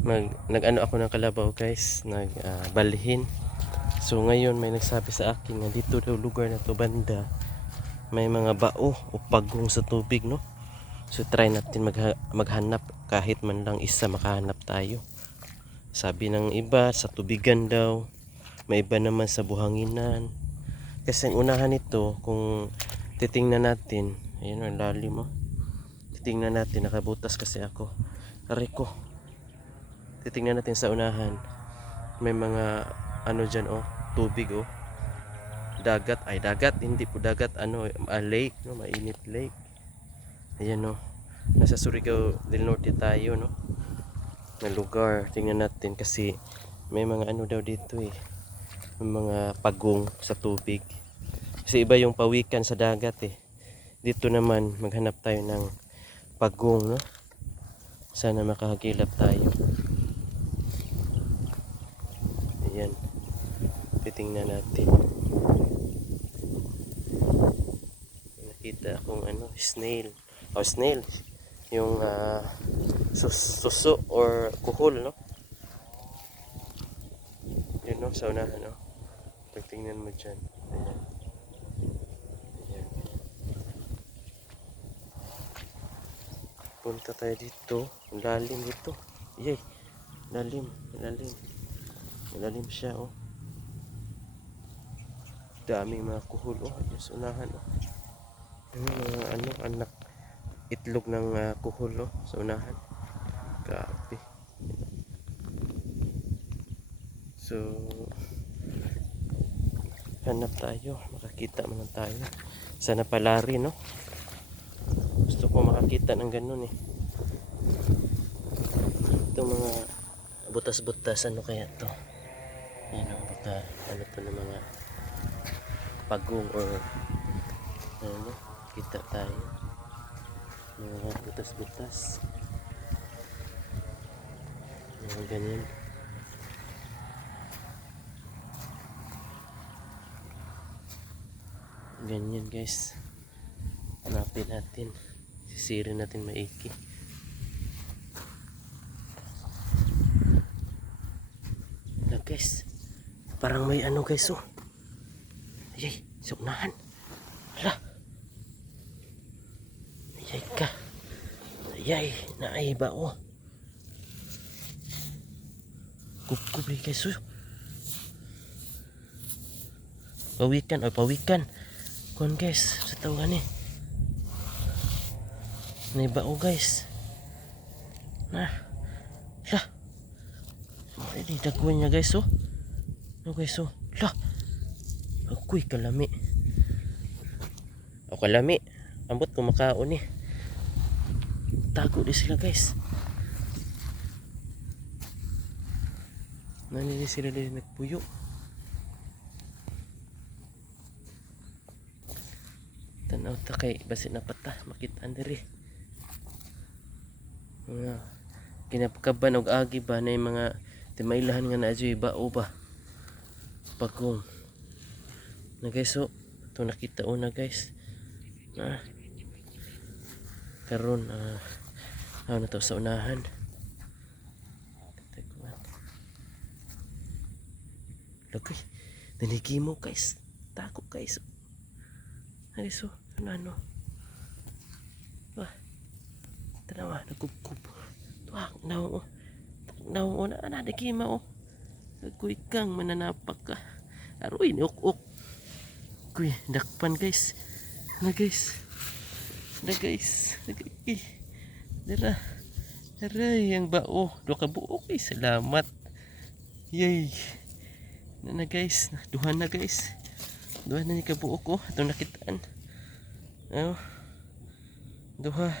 Nag-ano ako ng kalabaw guys, balhin. So ngayon may nagsabi sa akin na dito daw lugar na to banda may mga bao o pagong sa tubig, no? So try natin maghanap kahit man lang isa, makahanap tayo. Sabi ng iba sa tubigan daw, may iba naman sa buhanginan. Kasi ang unahan nito, kung titingnan natin, ayun ang lalim mo. Titingnan natin, nakabutas kasi ako. Aray ko. Titingnan natin sa unahan. May mga ano dyan, oh, tubig, oh. Dagat, ay dagat, hindi po dagat, ano, lake, no, mainit lake. Ayan, no. Nasa Surigao del Norte tayo, no, na lugar. Tingnan natin kasi may mga ano daw dito, eh. May mga pagong sa tubig. Kasi iba yung pawikan sa dagat, eh. Dito naman maghanap tayo ng pagong, no. Sana makahagilap tayo. Ayan. Titingnan natin. Nakita akong ano, snail. Oh, snail. Yung suso or kuhol, no. Yun, no, sa unahan, no. Pagtingnan mo dyan. Ayan. Ayan. Punta tayo dito. Ang lalim dito. Yay. Lalim. Lalim. Lalim siya, oh. Daming mga kuhol, oh. Yung sa unahan, oh. Mga ano, anak. Itlog ng kuhol, oh. Sa unahan. Grabe. So, hanap tayo. Makakita man tayo. Sana palari, no. Gusto ko makakita ng ganun, eh. Itong mga butas-butas, ano kaya to? Yan ang baka ano to ng mga pagong or ano, kita tayo mga butas-butas, mga ganyan. Ganyan guys, hanapin natin, sisirin natin maiki. Na guys, parang may ano guys, oh. Ayay, suknahan. Hala. Ayay ka. Ayay, naay ba, oh. Kup-kup guys, oh. Pawikan, oh, pawikan. Kuan guys, sa tawagan eh. Naiba, oh guys. Nah. Hala. Ay, dagwan niya guys, oh. No guys, oh. Hala. Ako'y kalami. O kalami. Ambot kumakaon eh. Tago din sila guys. Nanili sila din nagpuyo. Tanaw ta kay basi na pata makitaan diri. Mga kinapakaban og agi ba na yung mga timaylahan nga na adyoy bao ba. Pagong. Na guys, so ito nakita una guys. Karon ano to sa unahan. Lagi nanigi mo guys. Tako guys. Ay so ano. Wah. Tanawa nagkukup. Tuwa naw. Naw na nagi mo. Kuy kang mananapak ka. Aroy ni ok. Kuy dakpan guys. Na guys. Na guys. Dara. Aray ang bao. Do ka buok eh. Salamat. Yay. Na guys. Duhan na guys. Duhan na ni ka buok, oh. Ito nakitaan. Oh. Duha.